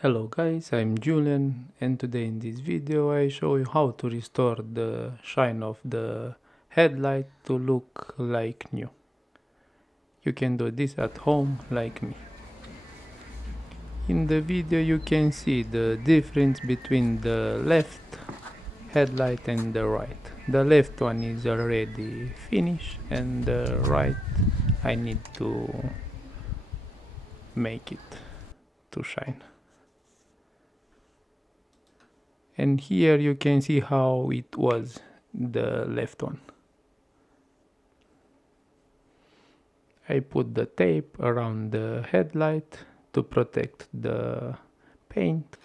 Hello guys, I'm Julian, and today in this video I show you how to restore the shine of the headlight to look like new. You can do this at home like me. In the video you can see the difference between the left headlight and the right. The left one is already finished and the right I need to make it to shine. And here you can see how it was, the left one. I put the tape around the headlight to protect the paint,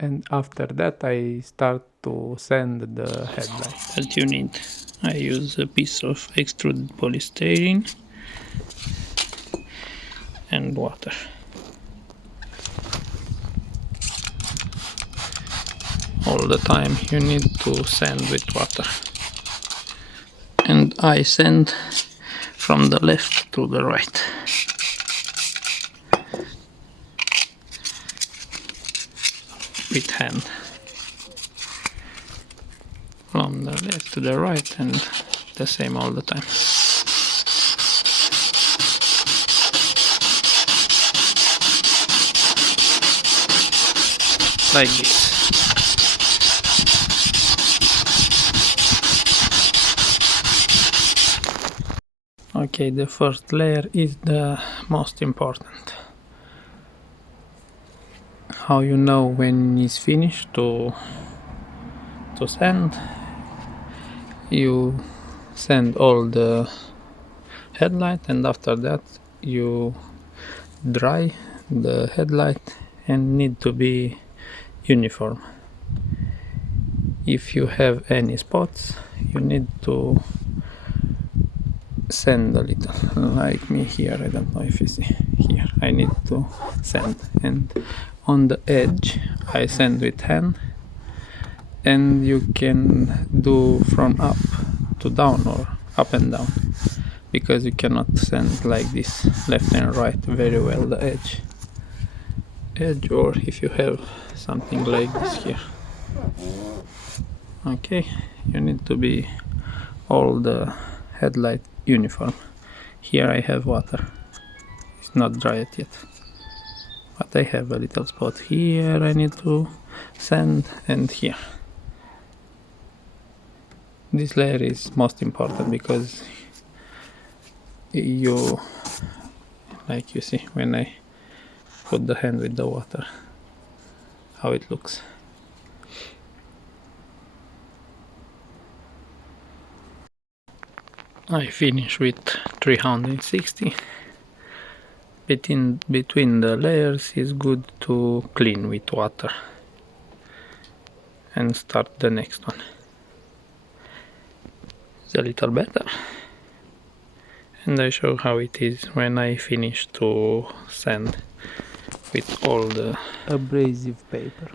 and after that I start to sand the headlight. That you need. I use a piece of extruded polystyrene and water. All the time you need to sand with water. And I sand from the left to the right. With hand. From the left to the right and the same all the time. Like this. Okay, the first layer is the most important. How you know when it's finished to sand? You sand all the headlight and after that you dry the headlight and need to be uniform. If you have any spots you need to sand a little, like me here. I don't know if you see here, I need to sand, and on the edge I sand with hand, and you can do from up to down or up and down, because you cannot sand like this left and right very well the edge, or if you have something like this here. Okay, you need to be all the headlight uniform. Here I have water, it's not dried yet, but I have a little spot here I need to sand, and here. This layer is most important because you, like you see when I put the hand with the water, how it looks. I finish with 360. Between the layers is good to clean with water and start the next one. It's a little better, and I show how it is when I finish to sand with all the abrasive paper.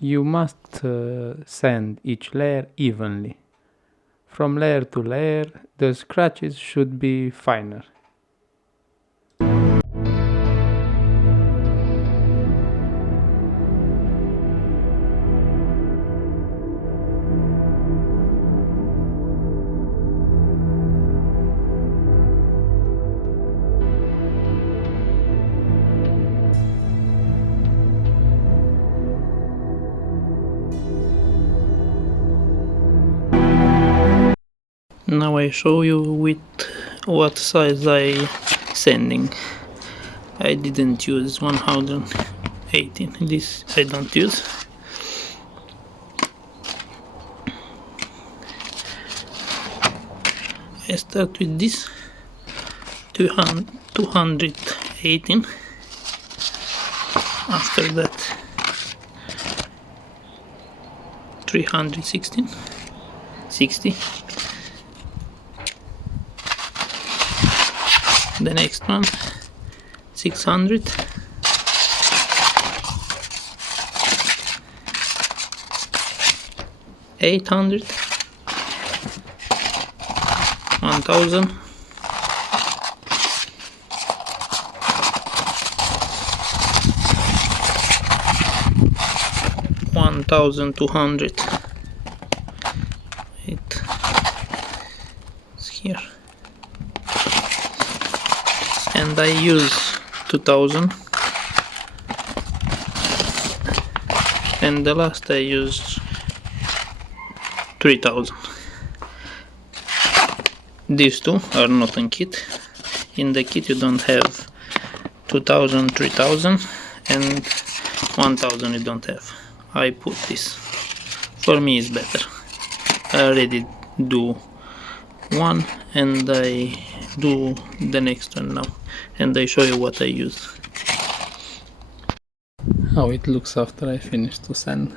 You must sand each layer evenly. From layer to layer, the scratches should be finer. Now I show you with what size I sanding. I didn't use 118, this I don't use. I start with this 218, after that 316, 60. The next one 600, 800, 1000, 1500, 1200. It's here, and I use 2000, and the last I used 3000. These two are not in kit. In the kit you don't have 2000, 3000, and 1000 you don't have. I put this. For me it's better. I already do one and I do the next one now, and I show you what I use. How it looks after I finish to sand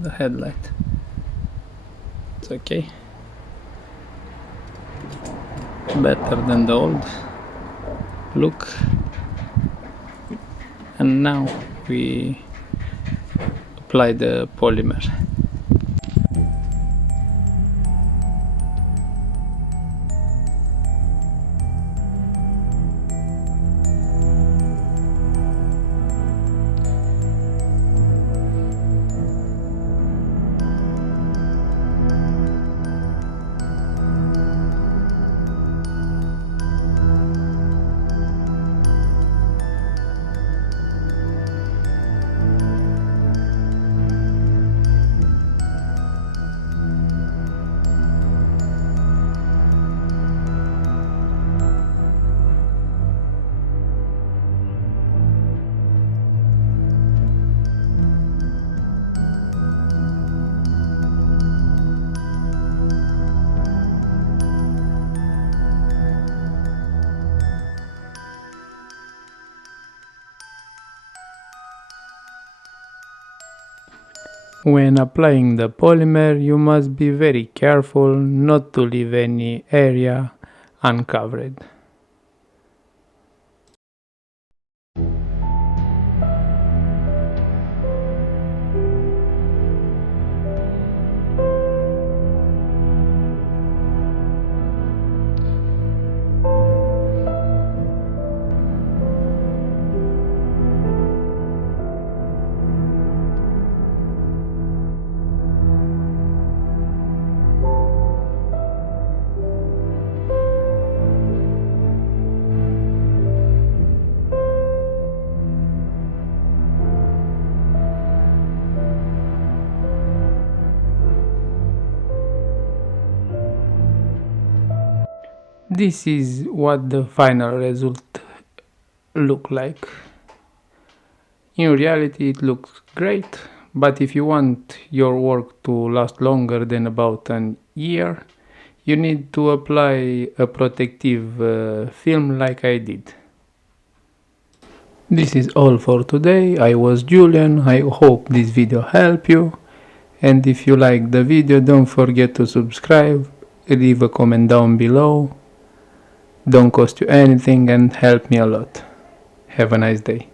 the headlight. It's okay. Better than the old look. And now we apply the polymer. When applying the polymer, you must be very careful not to leave any area uncovered. This is what the final result look like. In reality it looks great, but if you want your work to last longer than about an year, you need to apply a protective film like I did. This is all for today. I was Julian. I hope this video helped you, and if you like the video, don't forget to subscribe, leave a comment down below. Don't cost you anything and help me a lot. Have a nice day.